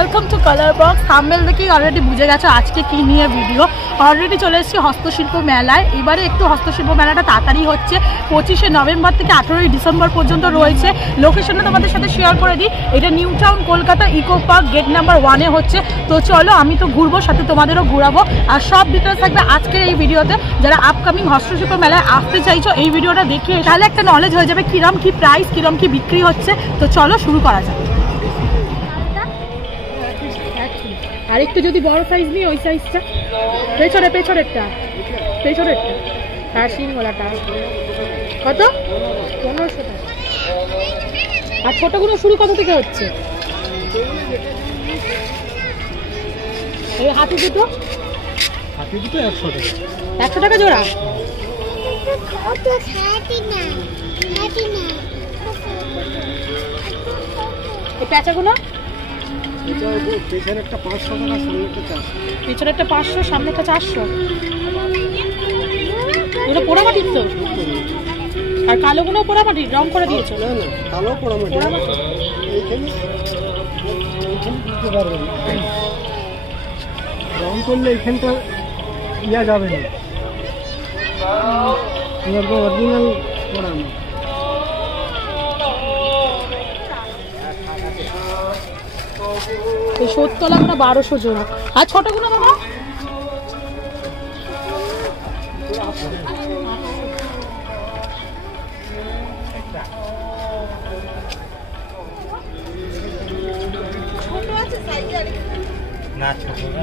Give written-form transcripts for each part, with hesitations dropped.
Welcome to colour box. Thumbnail দেখেই already বুঝে গেছো আজকে কি নিয়ে ভিডিও। অলরেডি চলে এসেছি হস্তশিল্প মেলায়। এবারে একটু হস্তশিল্প মেলাটা তাড়াতাড়ি হচ্ছে, 25শে নভেম্বর থেকে 18ই ডিসেম্বর পর্যন্ত রয়েছে। লোকেশনটা তোমাদের সাথে শেয়ার করে দিই, এটা new town Kolkata eco park gate number 1-এ হচ্ছে। তো চলো, আমি তো ঘুরবো, সাথে তোমাদেরও ঘুরাবো, আর সব ডিটেলস থাকবে আজকের এই ভিডিওতে। যারা আপকামিং হস্তশিল্প মেলায় আসতে চাইছো, এই ভিডিওটা দেখে তাহলে একটা নলেজ হয়ে যাবে কিরম কি প্রাইস, কিরম কি বিক্রি হচ্ছে। তো চলো শুরু করা যাক। আর একটু যদি বড় সাইজ নিই, ওই সাইজটা পেছনেরটা তার সিংহলাটা কত? 1500 টাকা। আর ছোটগুলো শুরু কত থেকে হচ্ছে? এই হাতি দুটো 100 টাকা। 100 টাকা জোড়া। এই প্যাঁচাগুলো পেছনেরটা 500 টাকা, পেছনেরটা 500, সামনেরটা 400। ওটা পোড়ামাটির তো? আর কালোগুলো পোড়ামাটির রং করে দিয়েছো? না না, কালো পোড়ামাটি। রং করলে এখানটা ইয়া যাবে না, অরিজিনাল পোড়ানো। এই 70 লাখ না 1200 জোড়া। আর ছোটগুলো বাবা ছোট আছে সাইজে? না ছোট না,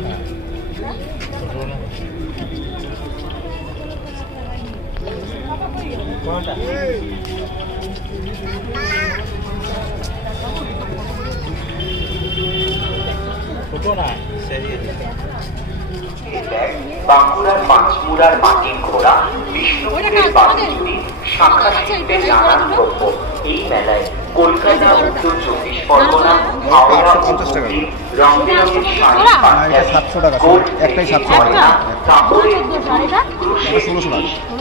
ছোট না। কোনটা? বাঁকুড়ার পাঁচমুড়ার মাটির ঘোড়া, বিষ্ণুপুরের বারুচুরি, শাখা শিল্পের নানান দ্রব্য এই মেলায় কলকাতা, উত্তর 24 পরগনা, হাওড়া, হুগলি, রং বেরঙের শাড়ি,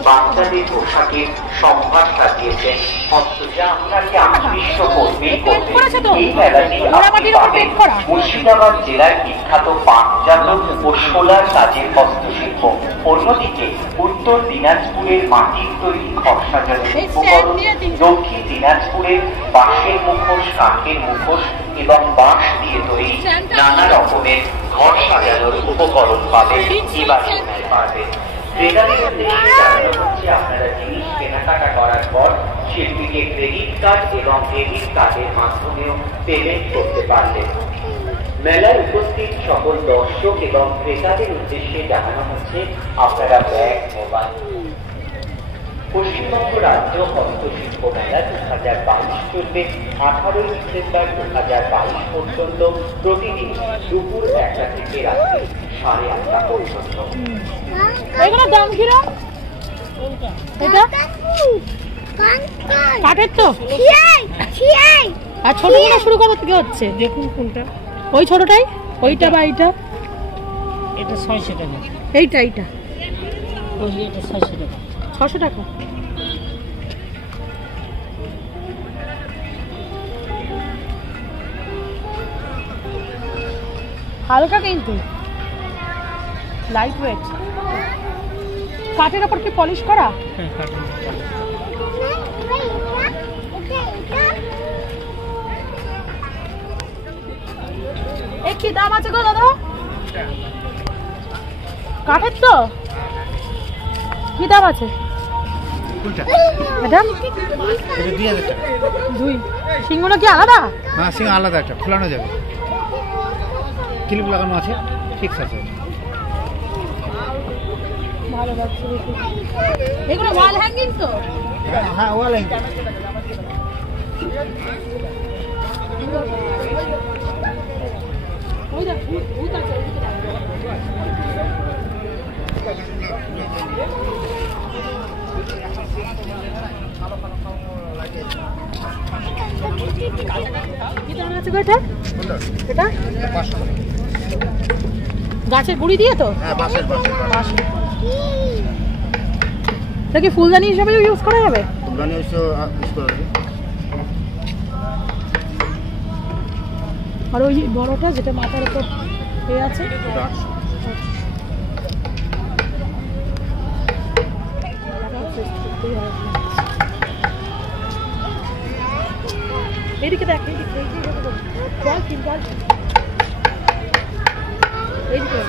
বাচ্চাদের পোশাকের সম্ভার সাজিয়েছেন হস্তজা আপনাকে আকৃষ্ট করবে। এই মেলাটি আপনি পাবেন মুর্শিদাবাদ জেলার বিখ্যাত পাটজাত ও সোলার কাজের হস্তশিল্প। অন্যদিকে উত্তর দিনাজপুরের মাটির তৈরি ঘর সাজানোর উপকরণ, দক্ষিণ দিনাজপুরের বাঁশের মুখোশ, কাঠের মুখোশ এবং বাঁশ দিয়ে তৈরি নানা রকমের ঘর সাজানোর উপকরণ পাবেন। এবার পাবেন আপনারা জিনিস কেনাকাটা করার পর শিল্পীকে ক্রেডিট কার্ড এবং ডেবিট কার্ডের মাধ্যমেও পেমেন্ট করতে পারবেন। মেলায় উপস্থিত সকল দর্শক এবং ক্রেতাদের উদ্দেশ্যে জানানো হচ্ছে আপনারা ব্যাগ, মোবাইল। পশ্চিমবঙ্গ রাজ্য হস্তশিল্প মেলা 2022 চলবে 18ই ডিসেম্বর 2022 পর্যন্ত, প্রতিদিন দুপুর 1টা থেকে রাত্রি 8:30 পর্যন্ত। এগুলোর দাম কিরকম? এটা কাঠের তো? আর ছোটগুলো শুরু কবে থেকে হচ্ছে? দেখুন কোনটা, ওই ছোটটাই, ওইটা বা এইটা? এটা 600 টাকা। এইটা এটা 600 টাকা। 600 টাকা। হালকা কিন্তু লাইট ওয়েট। কাঠের উপর কি পলিশ করা? হ্যাঁ, কাঠের উপর পলিশ। কি দাম আছে গো দাদা? কাঠের তো কি দাম আছে? এটা 2000 টাকা। দুই সিংগুলো কি আলাদা? হ্যাঁ, সিং আলাদা, একটা খোলানো যাবে, ক্লিপ লাগানো আছে, ফিক্স আছে। ভালো লাগছে দেখি। এগুলো ওয়াল হ্যাঙ্গিং তো? হ্যাঁ, ওয়াল হ্যাঙ্গিং। ওই দেখ, ভূত আছে। কি দাম আছে গো এটা? এটা 500 টাকা। গাছের গুঁড়ি দিয়ে তো? হ্যাঁ, বাঁশের। এটা কি ফুলদানি হিসেবে ইউজ করা যাবে? ফুলদানি ইউজ করা যাবে। আর ওই বড়টা যেটা মাথার উপর হয়ে আছে এদিকে দেখ, এইদিকে জল কিন, জল এইদিকে।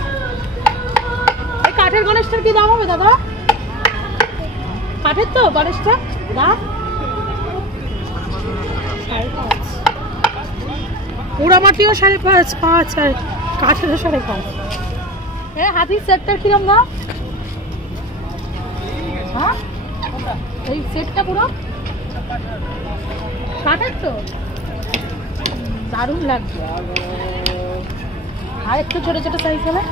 এই কাঠের গণেশটার কি দাম হবে দাদা? কাঠের তো গণেশটা দাম 5.5, পোড়ামাটিও 5.5, 5 আর কাঠেরও 5.5। হ্যাঁ, হাতির সেটটার কিরম দাম? হ্যাঁ, এই সেটটা পুরো কাঠের তো, দারুণ লাগবে। আর একটু ছোট ছোট সাইজ হবে।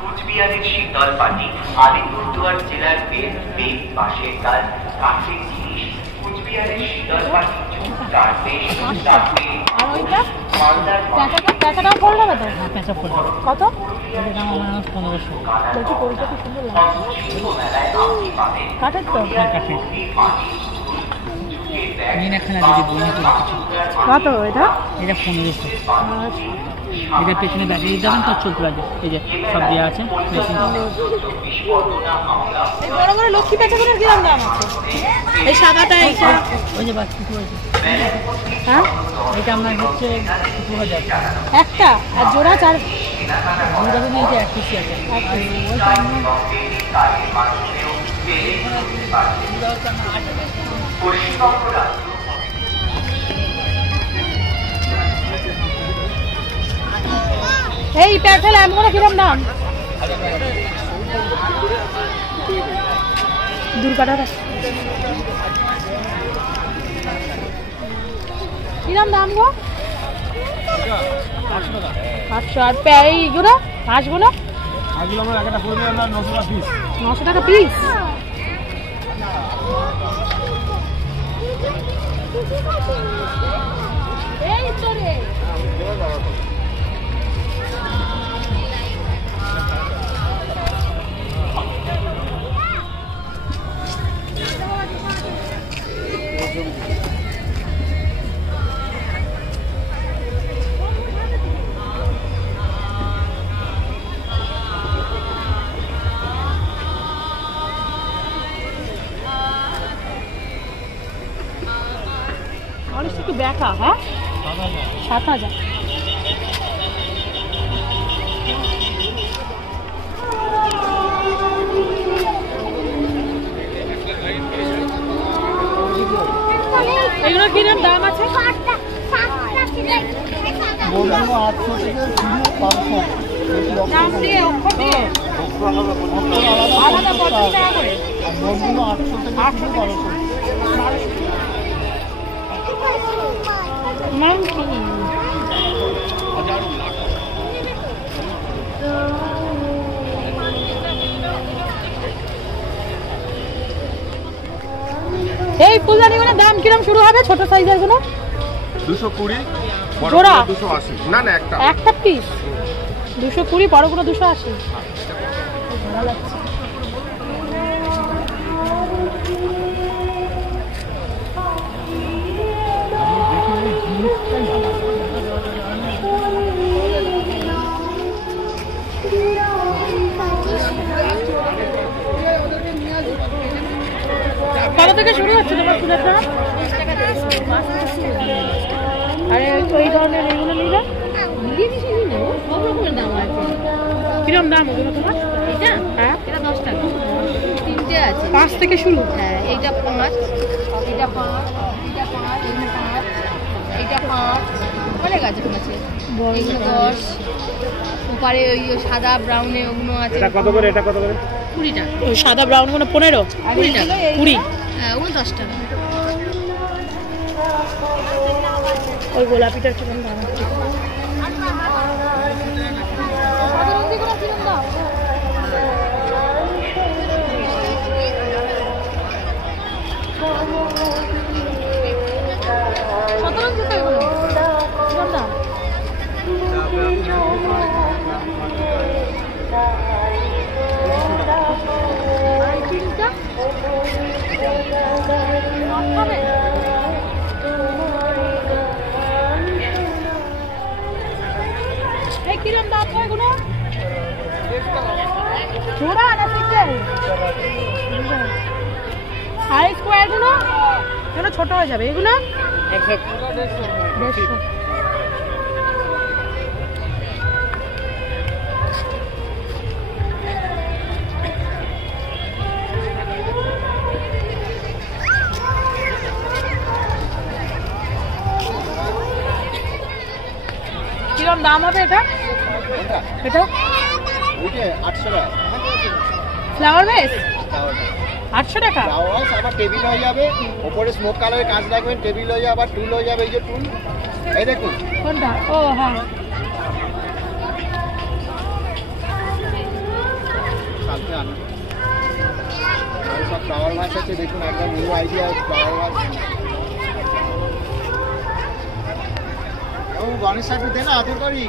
কুচবিহারের শীতল পাটি আলিপুরদুয়ার জেলার বেল বাঁশের কাজ, কাঠের জিনিস, কুচবিহারের শীতল পাটি প্যাঁচাটাও পড়লো না তো? পেঁচা পড়বে কত? এটার দাম আমার 1500। বলছি পরিটা কি সুন্দর লাগছে, কাঠের তো? কাঠের নিন একখানা দিদি, বইনি তো কিছু। কত এটা? এটা 1500। এটা পেছনে ব্যাটারি যাবেন তো চলতে পারবে, এই যে সব দেওয়া আছে মেশিন। এই বড় বড় লক্ষ্মী পেঁচাগুলোর কিরম দাম আছে? এই সাদাটা, এইটা ওই যে বাচ্চা আছে। হ্যাঁ, এটা আপনার হচ্ছে 2000 একটা, আর জোড়া 4। দুধ নিয়ে এক পিসি আছে। এই প্যাথেল আমগুলো কিরম দাম? দুর্গাটা কিরম দাম গো? 800। আর এইগুলো হাঁসগুলো? আজগুলো আমরা একটা পড়বে আমরা 900 টাকা পিস। 900 টাকা পিস? এই তো রে, কি ব্যাকা? হ্যাঁ, 7000। এগুলো কিরম দাম আছে? দাম দিয়ে অক্ষর দিয়ে আলাদা 50 টাকা করে। এই ফুলদানিগুলোর দাম কিরম শুরু হবে? ছোট সাইজের গুলো 220, জোড়া 280। না না, একটা পিস 220, বড়গুলো 280। ভালো লাগছে। কত থেকে শুরু হচ্ছে তোমার ফুলের দাম? আরে ওই ধরনের এইগুলো নিলে সব রকমের দাম আছে। কিরম দাম ওগুলো তোমার? এটা? হ্যাঁ, এটা 10 টাকা। তিনটে আছে, 5 থেকে শুরু। হ্যাঁ, এইটা 5, এটা 5, এটা 5, এটা 5, এটা 5, অনেক আছে। এইগুলো 10, উপরে ওই সাদা ব্রাউনে ওগুলো আছে। এটা কত করে? এটা কত করে? 20 টাকা। ওই সাদা ব্রাউন গুলো 15, 20 টাকা। 20, হ্যাঁ, ওগুলো 10 টাকা। ওই গোলাপিটার কিরম দাম? আর স্কোয়ারগুলো এগুলো ছোট হয়ে যাবে, এগুলো 150। কিরকম দাম হবে এটা? এটা 800 টাকা ফ্লাওয়ার বেস 800 টাকা। আবার টেবিল হয়ে যাবে, উপরে স্মোক কালারের কাজ রাখবেন, টেবিল হয়ে যাবে, আবার টুল হয়ে যাবে। এই যে টুল, এই দেখুন কোনটা? ও হ্যাঁ, সাথে আনা আর সব ফ্লাওয়ার ভাস আছে। দেখুন একদম নিউ আইডিয়া ফ্লাওয়ার ভাস। ও গণেশ সাহেব দেন না আদর করি।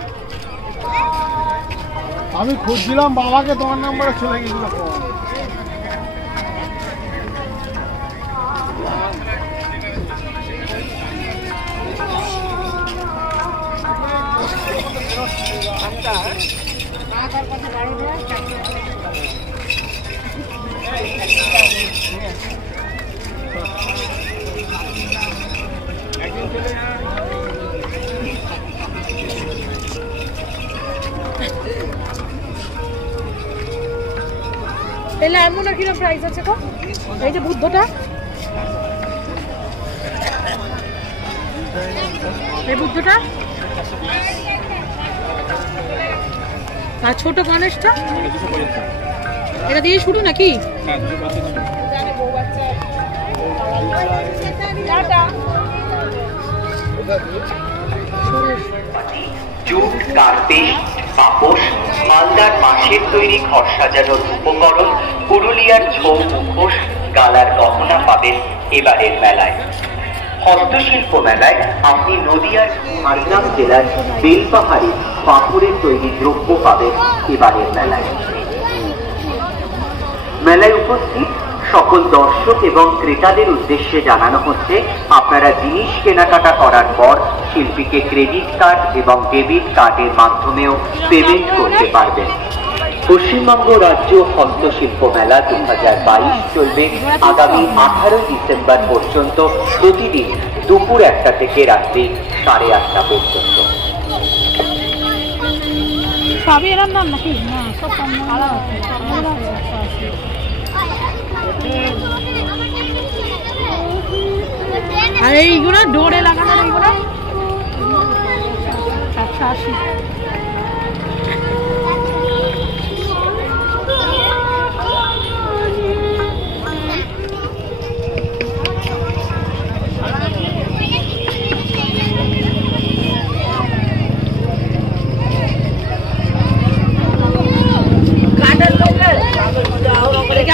আমি খুঁজছিলাম বাবাকে, তোমার নাম্বারে চলে গেছিল। এলে এমন আর কিরকম প্রাইস আছে গো? এই যে বুদ্ধটা, এই বুদ্ধটা আর ছোট গণেশটা, এটা দিয়ে শুরু নাকি? জুট, কার্পেট, পাপোশ, মালদার বাঁশের তৈরি ঘর সাজানোর উপকরণ, পুরুলিয়ার ছৌ, মুখোশ, গালার গহনা পাবেন এবারের মেলায়। হস্তশিল্প মেলায় আপনি নদিয়ার ঝাড়গ্রাম জেলার বেলপাহাড়ি পাথরের তৈরি দ্রব্য পাবেন এবারের মেলায়। মেলায় উপস্থিত সকল দর্শক এবং ক্রেতাদের উদ্দেশ্যে জানানো হচ্ছে, আপনারা জিনিস কেনাকাটা করার পর শিল্পীকে ক্রেডিট কার্ড এবং ডেবিট কার্ডের মাধ্যমেও পেমেন্ট করতে পারবেন। পশ্চিমবঙ্গ রাজ্য হস্তশিল্প মেলা 2022 চলবে আগামী 18 ডিসেম্বর পর্যন্ত, প্রতিদিন দুপুর 1টা থেকে রাত্রি 8:30 পর্যন্ত। সবই এরম দাম নাকি? না, সব কম দাম। আর এইগুলো ডোরে লাগানো, এইগুলো 180।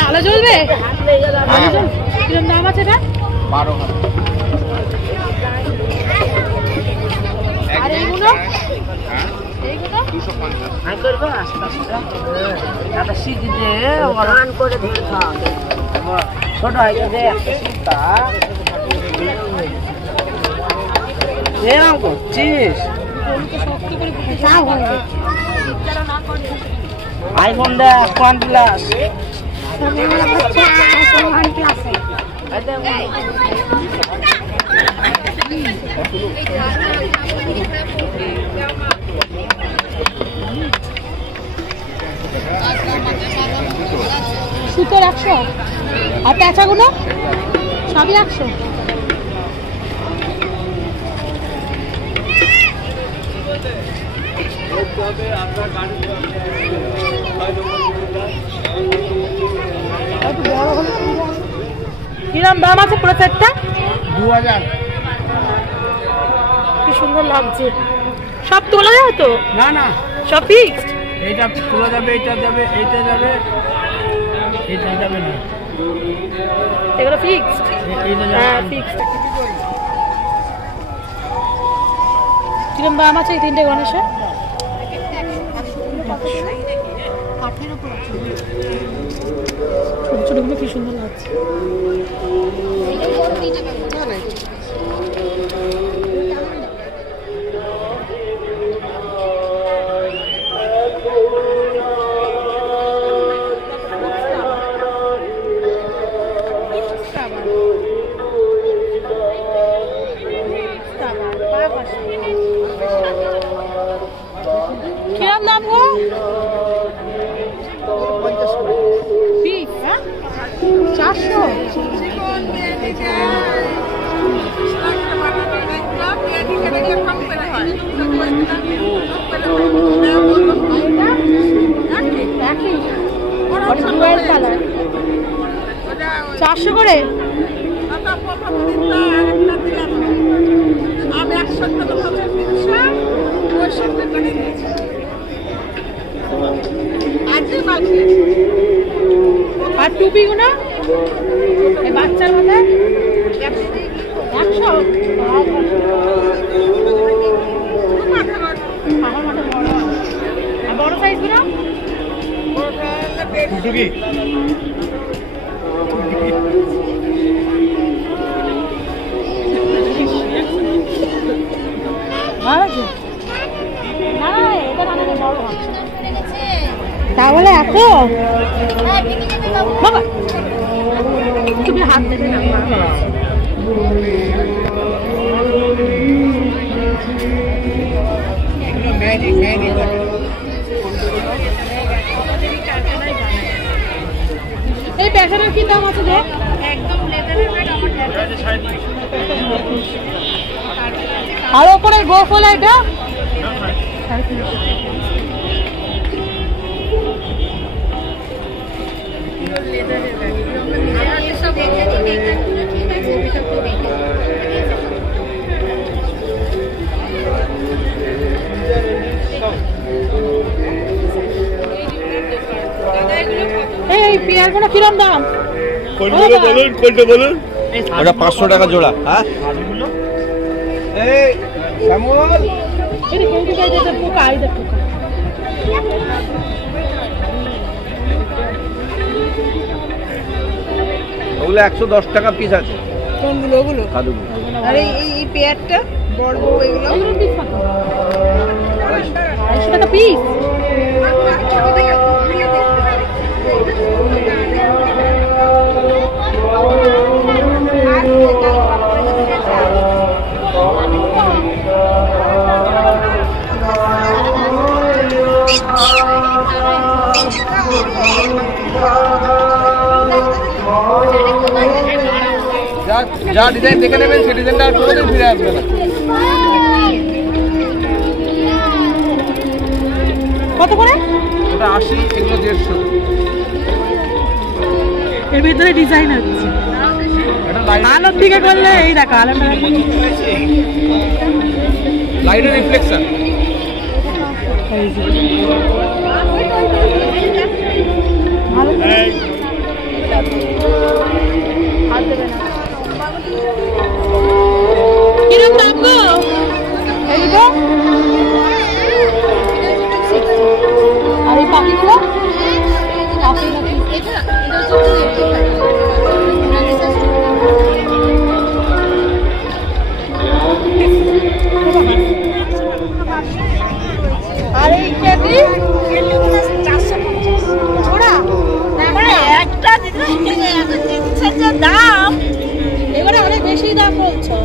আলো জ্বলবে? কিরকম দাম আছে এটা? 12,000। আর এইগুলো? এইগুলো 250। আমি করবো একটা শীত দিয়ে অরান করে ধরে খাওয়াবে, ছোট হয়ে গেছে একটা শীতটা এরকম করছিস। আইফোন দেখ OnePlus। সুতোর 100 আর পেঁচাগুলো সবই 100। কিরম দাম আছে পুরো সেটটা? 2000। কি সুন্দর লাগছে। সব তোলা যায় তো? না না, সব ফিক্সড? এইটা তোলা যাবে, এইটা যাবে, এইটা যাবে, এইটা যাবে না, এগুলো ফিক্সড? এইটা হ্যাঁ যাবে। ফিক্সড। কিরম দাম আছে এই তিনটে গণেশের? ছোট ছোটগুলো কি সুন্দর লাগছে। ডুয়াল কালার 400 করে। আর টুপিগুলো এই বাচ্চার মধ্যে 100। বড় সাইজগুলো টুকি তাহলে এখন বাবা তুমি হাত দেবে না। এই প্যাকেটের কি দাম আছে গো? একদম লেদারের আর ওপরে গোফল এটা এই পেয়ারগুলো কিরম দাম? কোনটা বলুন, কোনটা বলুন? ওটা 500 টাকা জোড়া। হ্যাঁ এই শ্যামল এটা কেউ কেউ যেটা পোকা আইদা পোকা ওগুলো 110 টাকা পিস আছে। কোনগুলো ওগুলো? কাদুগুলো আরে এই পেয়ারটা বড় বড় এগুলো পিস কত? 250 টাকা পিস। যা ডিজাইন দেখে নেবেন সেই ডিজাইনটা আর কোনোদিন ফিরে আসবে না। কত করে? ওটা 80, এগুলো 150। এর ভিতরে ডিজাইন আছে। আলোর দিকে করলে এই দেখো আলোটা লাইটের রিফ্লেকশন। ভালো কিরম দাম গো? এইটা আর এই পাখিগুলো আর এই কেজি 450 ওরা একটা জিনিসের দাম এবারে অনেক বেশি দাম বলছো।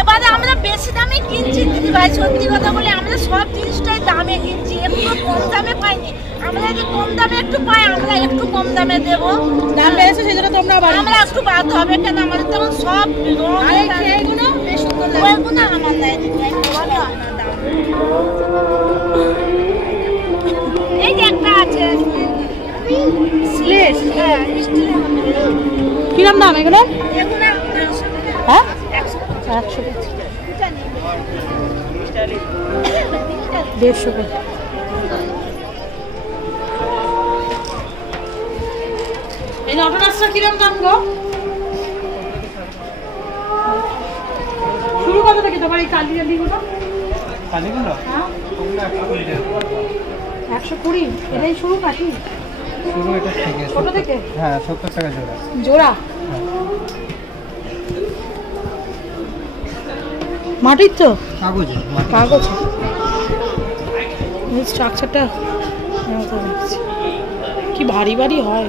এবারে আমরা বেশি দামে কিনছি দিদি ভাই, সত্যি কথা বলে আমরা সব জিনিসটাই দামে কিনছি, একটু কম দামে পাইনি। আমরা যদি কম দামে একটু পাই আমরা একটু কম দামে দেবো। দাম বেড়েছে সেই জন্য তোমরা আমরা একটু বাড়তে হবে কেন, আমাদের তেমন সব সেইগুলো বেশ সুন্দর লাগে। ওইগুলো আমার দেয় দিদি ভাই, ভালো আপনার দাম। এই যে একটা আছে স্লেট, হ্যাঁ স্টিলের কিরম দাম এগুলো? এগুলো হ্যাঁ 100 150 করে। এই নটরাজটা কিরম দাম গো? শুরু কত থেকে তোমার এই কালিগুলো? কালিগুলো হ্যাঁ 120 এটাই শুরু নাকি? শুরু এটা থেকে ছোট থেকে? হ্যাঁ 70 টাকা জোড়া। জোড়া মাটির তো কাগজে কাগজ এই স্ট্রাকচারটা কি ভারী ভারী হয়।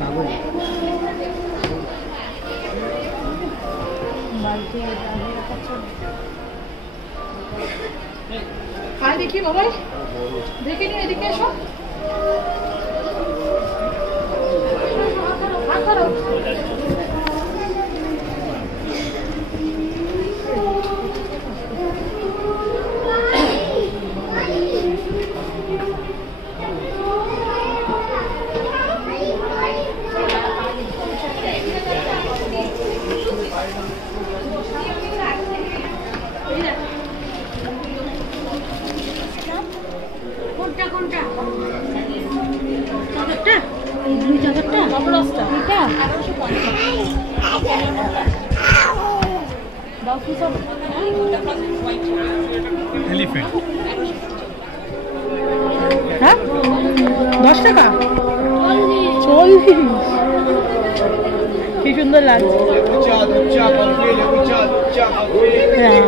কাগজ আর দেখি বাবা দেখে নিও, এদিকে এসো। হাত ধরো। দুই চাদরটা রসটা এটা 1150 হ্যাঁ 10 টাকা 40 কি সুন্দর লাগছে হ্যাঁ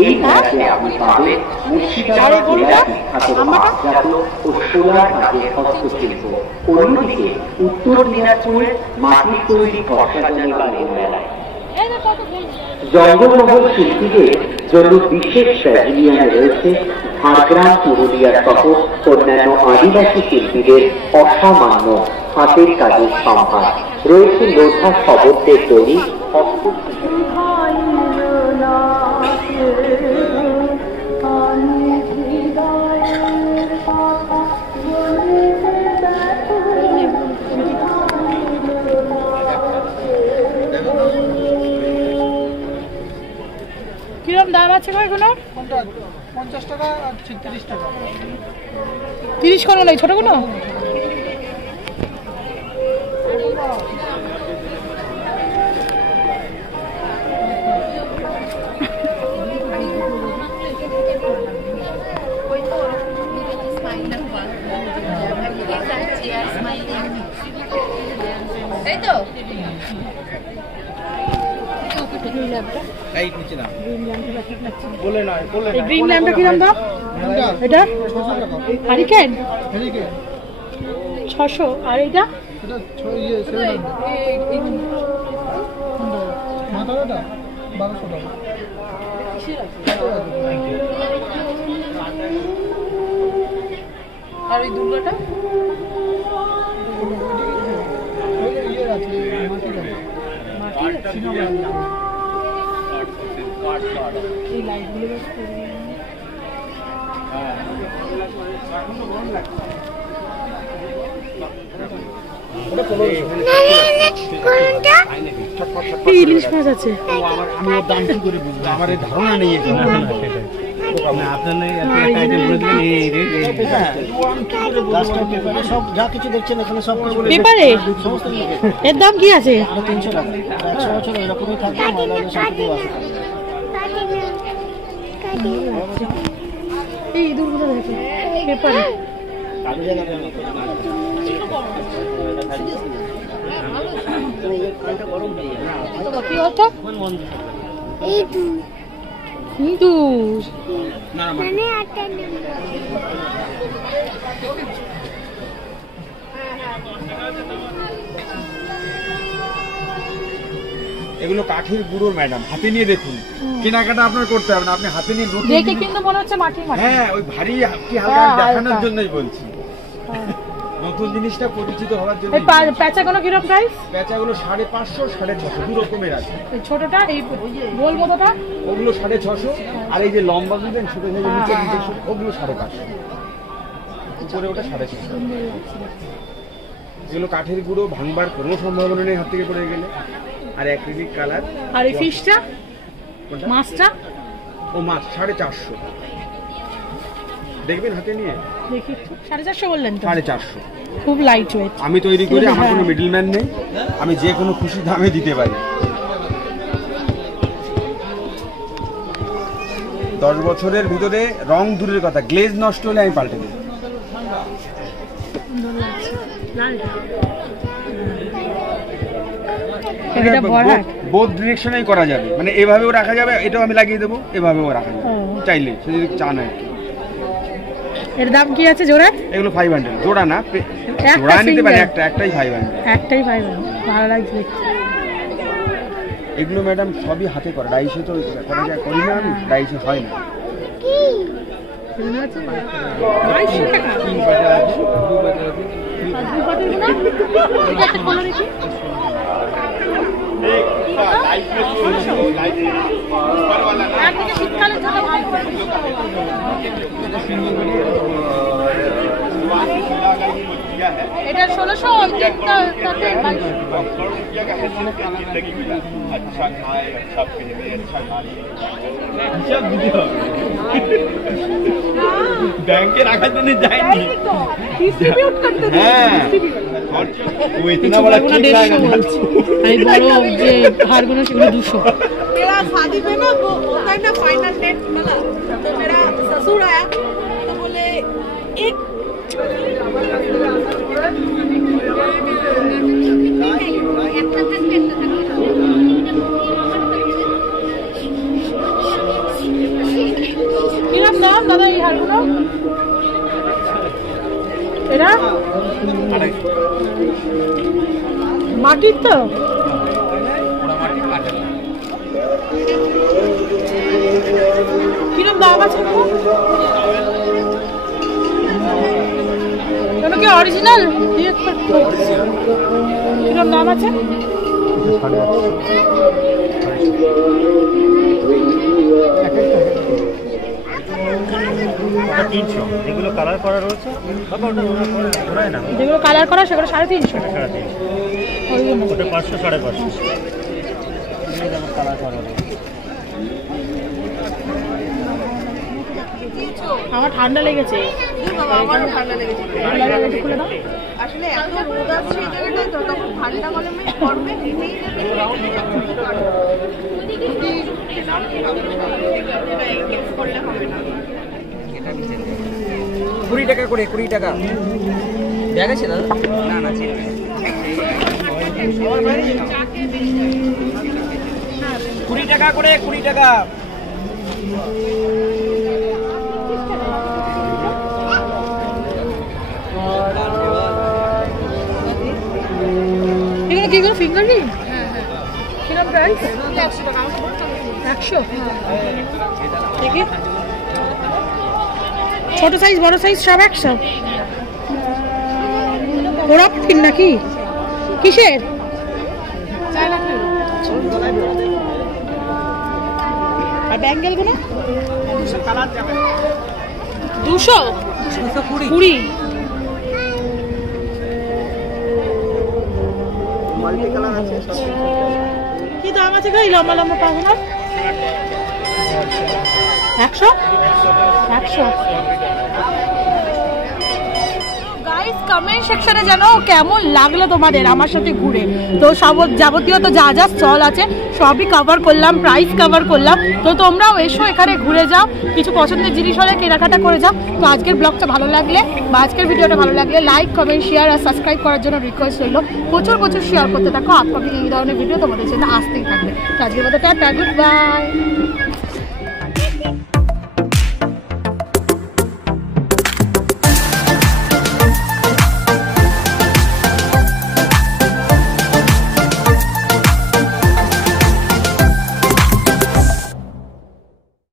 এই মেলাতে আপনি পাবেন মুর্শিদাবাদ জেলার বিখ্যাত পাটজাত ও সোলার কাজের হস্তশিল্প। অন্যদিকে উত্তর দিনাজপুরের মাটির তৈরি বর্ষাকালীন বাড়ির মেলায় জঙ্গলমহল শিল্পীদের জন্য বিশেষ প্যাভিলিয়নে রয়েছে ঝাড়গ্রাম, পুরুলিয়া সহ অন্যান্য আদিবাসী শিল্পীদের অসামান্য হাতের কাজের সম্ভার। রয়েছে লোধা শবদের তৈরি কিরম দাম আছে এগুলো? 50 টাকা আর 36 টাকা। 30 কোনো নাই ছোট কোনো? এই তো গ্রিন ল্যাম্পটা কি দাম দাও? এটা হারিকেন 600 আর এটা আর ওই দুর্গাটা এই লাইটগুলো ইলিশ মাছ আছে। আমি ওর দাম কি করে বুঝবো? আমার এই ধারণা নেই। সব যা কিছু দেখছেন এখানে সব পেপারে এর দাম কি আছে? 300 টাকা। 100 বছর এরকমই থাকবে, মহিলাদের সাথে আসে। এই দুর্গুলো দেখে পেপারে কি হতো? কিন্তু এগুলো কাঠের গুঁড়োর ম্যাডাম, হাতে নিয়ে দেখুন। কেনাকাটা আপনার করতে হবে না, আপনি হাতে নিয়ে দেখে কিন্তু মনে হচ্ছে মাটি মাটি। হ্যাঁ, ওই ভারী কি হালকা দেখানোর জন্যই বলছি। নতুন জিনিসটা পরিচিত হওয়ার জন্য। এই প্যাচাগুলো কিরকম প্রাইস? প্যাচাগুলো 550, 650 দু রকমের আছে। এই ছোটটা, এই গোল মতোটা ওগুলো 650, আর এই যে লম্বা বুঝলেন ছোট সাইজের নিচে ওগুলো 550, উপরে ওটা 650। এগুলো কাঠের গুঁড়ো, ভাঙবার কোনো সম্ভাবনা নেই হাত থেকে পড়ে গেলে। আর অ্যাক্রিলিক কালার। আর এই ফিশটা, মাছটা, ও মাছ 450 দেখবেন হাতে নিয়ে। দেখি 450 বললেন তো? 450 খুব লাইট ওয়েট। আমি তৈরি করি, আমার কোনো মিডলম্যান নেই, আমি যে কোনো খুশি দামে দিতে পারি। 10 বছরের ভিতরে রং দূরের কথা, গ্লেজ নষ্ট হলে আমি পাল্টে দেব। বোথ ডিরেকশনেই করা যাবে, মানে এভাবেও রাখা যাবে, এটাও আমি লাগিয়ে দেবো, এভাবেও রাখা যাবে চাইলে, সে যদি চান আর কি। এর দাম কি আছে জোড়া? এগুলো 500, জোড়া না, জোড়া নিতে পারে, একটাই 500। একটাই 500, ভালো লাগছে। এগুলো ম্যাডাম সবই হাতে করা, ডাইসে তো করা যায়, করি না আমি, ডাইসে হয় না। একদিকে শীতকালের জন্য ভালো। এটা 1600 ওই দিকটা তাতে ব্যাংকে রাখার জন্য যায়নি ডিস্ট্রিবিউট করতে দিই। वो इतना बड़ा केक लाएगा ना আমি বড় যে হারগুলো সেগুলো 200। मेरा शादी में ना वो होता है ना फाइनल डेट वाला, तो मेरा ससुर आया तो बोले एक কিরম দাম দাদা এই হারগুলো? এরা মাটির তো? কিরম দাম আছে? কোনো কি অরিজিনাল? কিরম দাম আছে? যেগুলো কালার করা রয়েছে যেগুলো কালার করা সেগুলো 350। ওটা 500 550 কালার করা আমার ঠান্ডা লেগেছে। আমারও ঠান্ডা লেগেছে। খুলে দাও। আসলে এত রোদ আসছে এই জায়গাটায়, তো তখন ঠান্ডা গরমে করবে নিজেই করলে হবে না। 20 টাকা করে 20 টাকা ব্যাগ আছে দাদা? না না ছিল 20 টাকা করে 20 টাকা। এগুলো কি ফিঙ্গার রিং? কিরম প্রাইস? 100 টাকা। 100? দেখি ছোট সাইজ বড় সাইজ সব 100। ওরা ঠিক নাকি? কিসের? আর ব্যাঙ্গেল গুলো 220। কি দাম আছে গো এই লম্বা লম্বা পাবো না? 100? 100। গাইস কমেন্ট সেকশনে জানো কেমন লাগলো তোমাদের আমার সাথে ঘুরে। তো সব যাবতীয় তো যা যা স্টল আছে সবই কভার করলাম, প্রাইস কভার করলাম। তো তোমরাও এসো এখানে ঘুরে যাও, কিছু পছন্দের জিনিস হলে কেনাকাটা করে যাও। তো আজকের ব্লগটা ভালো লাগলে বা আজকের ভিডিওটা ভালো লাগলে লাইক কমেন্ট শেয়ার আর সাবস্ক্রাইব করার জন্য রিকোয়েস্ট রইল। প্রচুর প্রচুর শেয়ার করতে থাকো, আপকামিং এই ধরনের ভিডিও তোমাদের জন্য আসতেই থাকবে। তো আজকের মতো টাটা, গুড বাই।